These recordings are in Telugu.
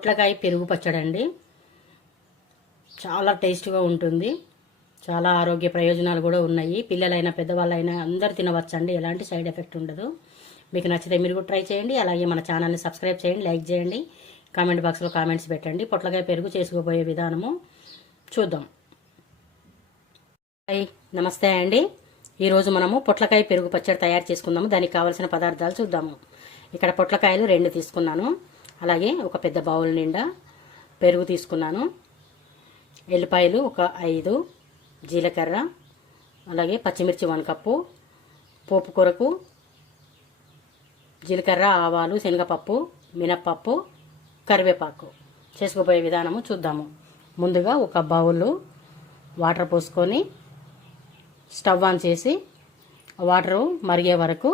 పొట్లకాయ పెరుగు పచ్చడండి. చాలా టేస్ట్గా ఉంటుంది. చాలా ఆరోగ్య ప్రయోజనాలు కూడా ఉన్నాయి. పిల్లలైనా పెద్దవాళ్ళైనా అందరు తినవచ్చండి. ఎలాంటి సైడ్ ఎఫెక్ట్ ఉండదు. మీకు నచ్చితే మీరు కూడా ట్రై చేయండి. అలాగే మన ఛానల్ని సబ్స్క్రైబ్ చేయండి లైక్ చేయండి. కామెంట్ బాక్స్లో కామెంట్స్ పెట్టండి. పొట్లకాయ పెరుగు చేసుకోబోయే విధానము చూద్దాం. హాయ్ నమస్తే అండి. ఈరోజు మనము పొట్లకాయ పెరుగు పచ్చడి తయారు చేసుకుందాము. దానికి కావాల్సిన పదార్థాలు చూద్దాము. ఇక్కడ పొట్లకాయలు రెండు తీసుకున్నాను. అలాగే ఒక పెద్ద బౌల్ నిండా పెరుగు తీసుకున్నాను. ఎల్లిపాయలు ఒక ఐదు జీలకర్ర అలాగే పచ్చిమిర్చి వన్ కప్పు పోపు కొరకు జీలకర్ర ఆవాలు శనగపప్పు మినప్పప్పు కరివేపాకు. చేసుకోబోయే విధానము చూద్దాము. ముందుగా ఒక బౌల్ వాటర్ పోసుకొని స్టవ్ ఆన్ చేసి వాటరు మరిగే వరకు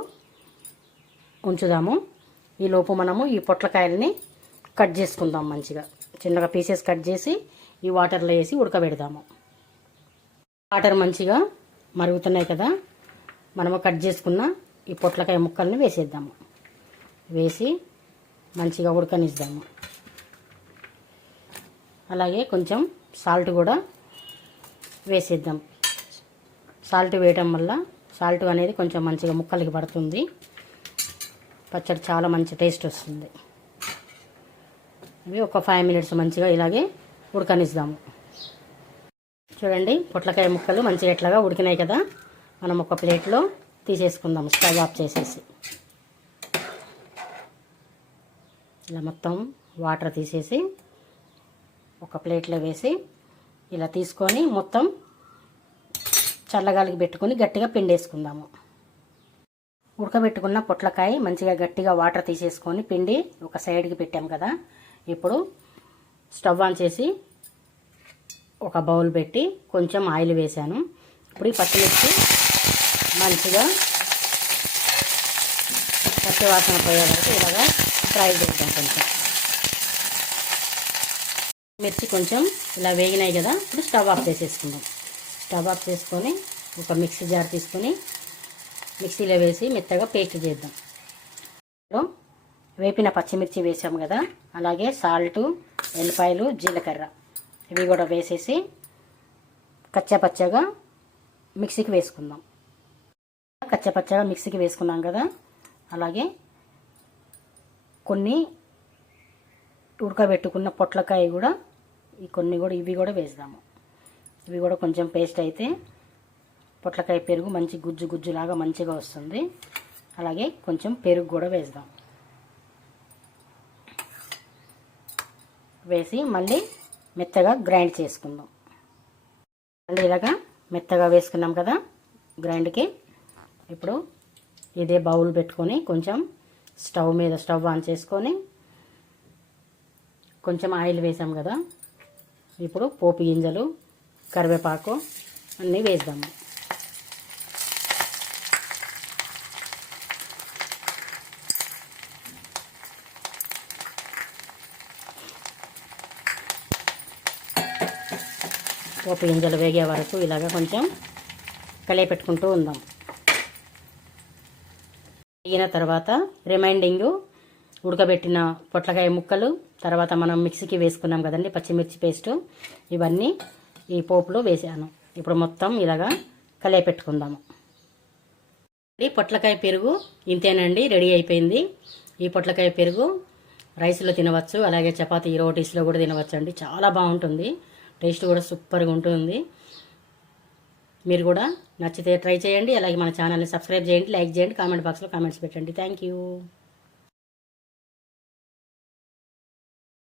ఉంచుదాము. ఈ లోపు మనము ఈ పొట్లకాయలని కట్ చేసుకుందాం మంచిగా. చిన్నగా పీసెస్ కట్ చేసి ఈ వాటర్లో వేసి ఉడకబెడదాము. వాటర్ మంచిగా మరుగుతున్నాయి కదా మనము కట్ చేసుకున్న ఈ పొట్లకాయ ముక్కల్ని వేసేద్దాము. వేసి మంచిగా ఉడకనిద్దాము. అలాగే కొంచెం సాల్ట్ కూడా వేసేద్దాం. సాల్ట్ వేయటం వల్ల సాల్ట్ అనేది కొంచెం మంచిగా ముక్కలకి పడుతుంది. పచ్చడి చాలా మంచి టేస్ట్ వస్తుంది. ఇవి ఒక ఫైవ్ మినిట్స్ మంచిగా ఇలాగే ఉడకనిస్తాము. చూడండి పొట్లకాయ ముక్కలు మంచిగా ఎట్లాగా ఉడికినాయి కదా. మనం ఒక ప్లేట్లో తీసేసుకుందాము స్టవ్ ఆఫ్ చేసేసి. ఇలా మొత్తం వాటర్ తీసేసి ఒక ప్లేట్లో వేసి ఇలా తీసుకొని మొత్తం చల్లగాలికి పెట్టుకొని గట్టిగా పిండేసుకుందాము. ఉడకబెట్టుకున్న పొట్లకాయ మంచిగా గట్టిగా వాటర్ తీసేసుకొని పిండి ఒక సైడ్కి పెట్టాం కదా. ఇప్పుడు స్టవ్ ఆన్ చేసి ఒక బౌల్ పెట్టి కొంచెం ఆయిల్ వేసాను ఇప్పుడు ఈ పచ్చిమిర్చి మంచిగా పచ్చి వాసన పోయే వరకు ఇలాగా ఫ్రై చేద్దాం కొంచెం. మిర్చి కొంచెం ఇలా వేగినాయి కదా ఇప్పుడు స్టవ్ ఆఫ్ చేసేసుకుందాం. స్టవ్ ఆఫ్ చేసుకొని ఒక మిక్సీ జార్ తీసుకొని మిక్సీలో వేసి మెత్తగా పేస్ట్ చేద్దాం. వేపిన పచ్చిమిర్చి వేసాము కదా అలాగే సాల్టు ఎల్లిపాయలు జీలకర్ర. ఇవి కూడా వేసేసి కచ్చపచ్చగా మిక్సీకి వేసుకుందాం. కచ్చపచ్చగా మిక్సీకి వేసుకున్నాం కదా అలాగే కొన్ని ఉడకబెట్టుకున్న పొట్లకాయ కూడా ఈ కొన్ని కూడా ఇవి కూడా వేద్దాము ఇవి కూడా కొంచెం పేస్ట్ అయితే పొట్లకాయ పెరుగు మంచి గుజ్జు గుజ్జులాగా మంచిగా వస్తుంది. అలాగే కొంచెం పెరుగు కూడా వేద్దాం. వేసి మళ్ళీ మెత్తగా గ్రైండ్ చేసుకుందాం. మళ్ళీ ఇలాగా మెత్తగా వేసుకున్నాం కదా గ్రైండ్కి. ఇప్పుడు ఇదే బౌల్ పెట్టుకొని కొంచెం స్టవ్ మీద స్టవ్ ఆన్ చేసుకొని కొంచెం ఆయిల్ వేసాం కదా ఇప్పుడు పోపు గింజలు కరివేపాకు అన్నీ వేద్దాము. పోపు గింజలు వేగే వరకు ఇలాగ కొంచెం కలియపెట్టుకుంటూ ఉందాం. వేగిన తర్వాత రిమైండింగ్ ఉడకబెట్టిన పొట్లకాయ ముక్కలు తర్వాత మనం మిక్సీకి వేసుకున్నాం కదండి పచ్చిమిర్చి పేస్టు ఇవన్నీ ఈ పోపులో వేసాను. ఇప్పుడు మొత్తం ఇలాగా కలియపెట్టుకుందాము పెట్టుకుందాము పొట్లకాయ పెరుగు ఇంతేనండి రెడీ అయిపోయింది. ఈ పొట్లకాయ పెరుగు రైస్లో తినవచ్చు అలాగే చపాతీ రోటీస్లో కూడా తినవచ్చు అండి చాలా బాగుంటుంది. టేస్ట్ కూడా సూపర్గా ఉంటుంది. మీరు కూడా నచ్చితే ట్రై చేయండి. అలాగే మన ఛానల్ని సబ్స్క్రైబ్ చేయండి లైక్ చేయండి కామెంట్ బాక్స్లో కామెంట్స్ పెట్టండి. Thank you.